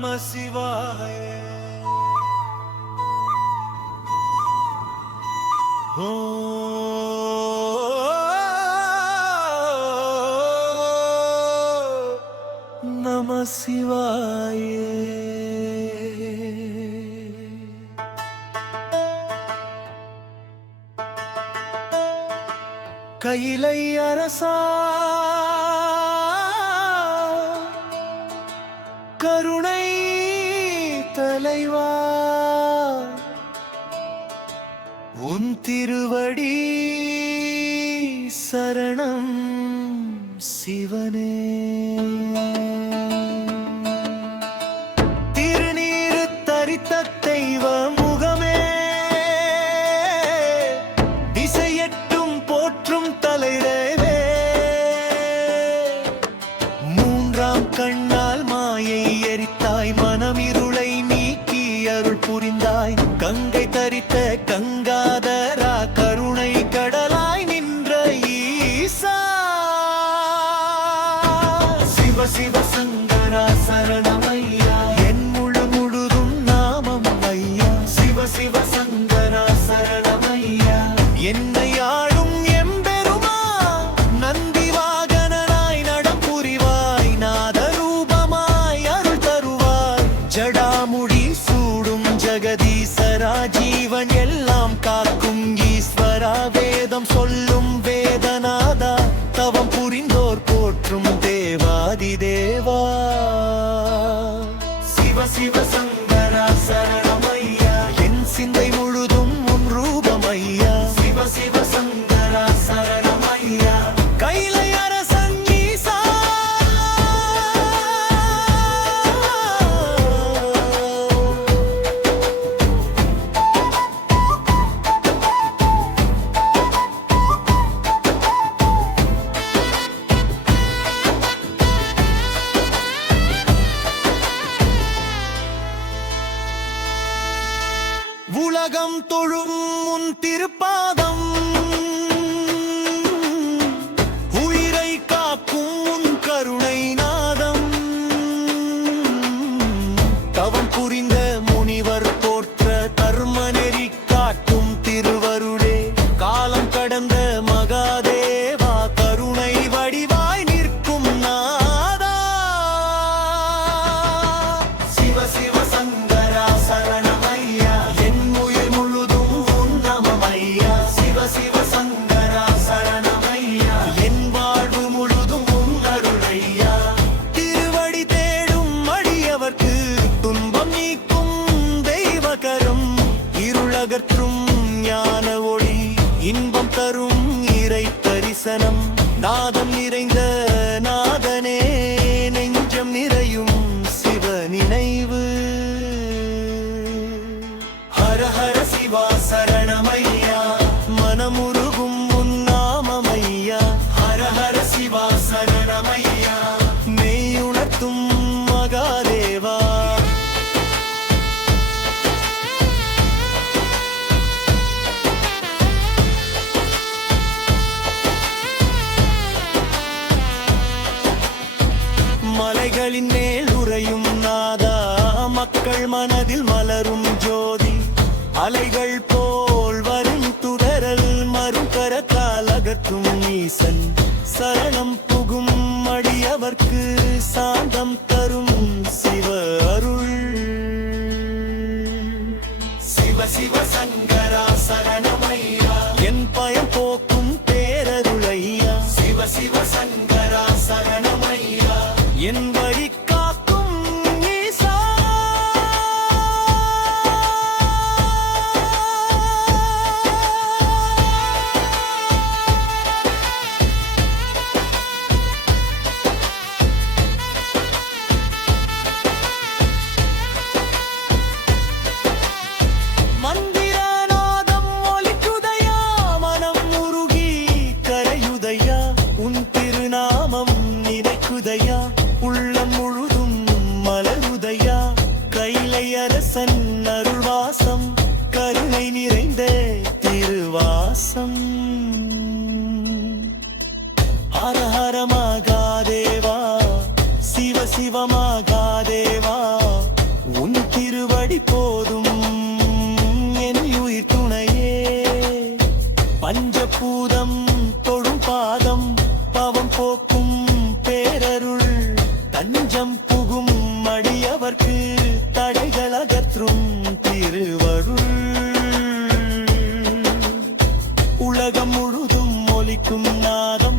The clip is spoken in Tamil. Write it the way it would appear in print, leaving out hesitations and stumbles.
நம சிவாய. ஓ நம சிவாய. கையிலை அரசா கருணை தலைவா, உன் திருவடி சரணம் சிவனே. திருநீரு தரித்த தெய்வ முகமே, திசையெட்டும் போற்றும் தலைவரே. மூன்றாம் கண்ணால் மாயை எரித்தாய், மனமிருளை நீக்கி அருள் புரிந்தாய். கங்கை தரித்த கங்காதரா, கருணை கடலாய் நின்ற ஈசா. சிவ சிவ சங்கரா சரணமையா, என் முழுதும் நாமம் ஐயா. சிவ சிவ சங்கரா சரணமையா, என்னை ஆளும் எம்பெருமா. நந்தி வாகனனாய் நடம் புரிவாய், நாத ரூபமாய் அருள் தருவாய். ஜடாமுடி சூடும் ஜெகதீசரா, ஜீவன் எல்லாம் காக்கும் ஈஸ்வரா. வேதம் சொல்லும் வேதநாதா, தவம் புரிந்தோர் போற்றும் தேவாதி தேவா. சிவ சிவ சங்கரா சரணமையா, என் சிந்தை முழுதும் உன் ரூபமையா. சிவ சிவ சங்கரா சரணமையா, கைலை அரசன் ஈசா. உலகம் தொழும் உன் திருப்பாதம், உயிரை காக்கும் உன் கருணை நாதம். தவம் புரிந்த முனிவர் போற்ற தர்ம நெறி காட்டும் திருவருளே. காலம் கடந்த மகாதேவா, கருணை வடிவாய் நிற்கும் நாதா. சிவ சிவ சங்கரா சரணமையா, என் உயிர் முழுதும் உன் நாமமையா. சிவ சிவ சங்கரா சரணமையா, என் வாழ்வு முழுதும் உன் அருளையா. திருவடி தேடும் அடியவர்க்கு துன்பம் நீக்கும் தெய்வகரம். இருளகற்றும் ஞான ஒளி, இன்பம் தரும் இறை தரிசனம். நாதம் நிறைந்த நாதனே, நெஞ்சம் நிறையும் சிவ நினைவு. ஹர ஹர சிவா சரணமையா, மனமுருகும் உன் நாமமையா. ஹர ஹர சிவா சரணமையா, மெய்யுணர்த்தும் மகாதேவா. மலைகளின் மேல் உறையும் நாதா, மக்கள் மனதில் மலரும் ஜோதி. அலைகள் போல் வரும் துடரல், மரும் கரத்தால் அகற்றும் ஈசன். சரணம் புகும் அடியவர்க்கு சாந்தம் தரும் சிவ அருள். சிவ சிவ சங்கரா சரணமையா, என் பயம் போக்கும் பேரருளையா. சிவ சிவ சங்கரா சரணமையா, என் வழி காக்கும் ஈசா. மந்திரநாதம் ஒலிக்குதையா, மனம் உருகி கரையுதையா. உன் திருநாமம் நினைக்குதையா, உள்ளம் முழுதும் மலருதையா. கைலை அரசன் அருள்வாசம், கருணை நிறைந்த திருவாசம். ஹர ஹர மகாதேவா, சிவ சிவ மகாதேவா. நாதம்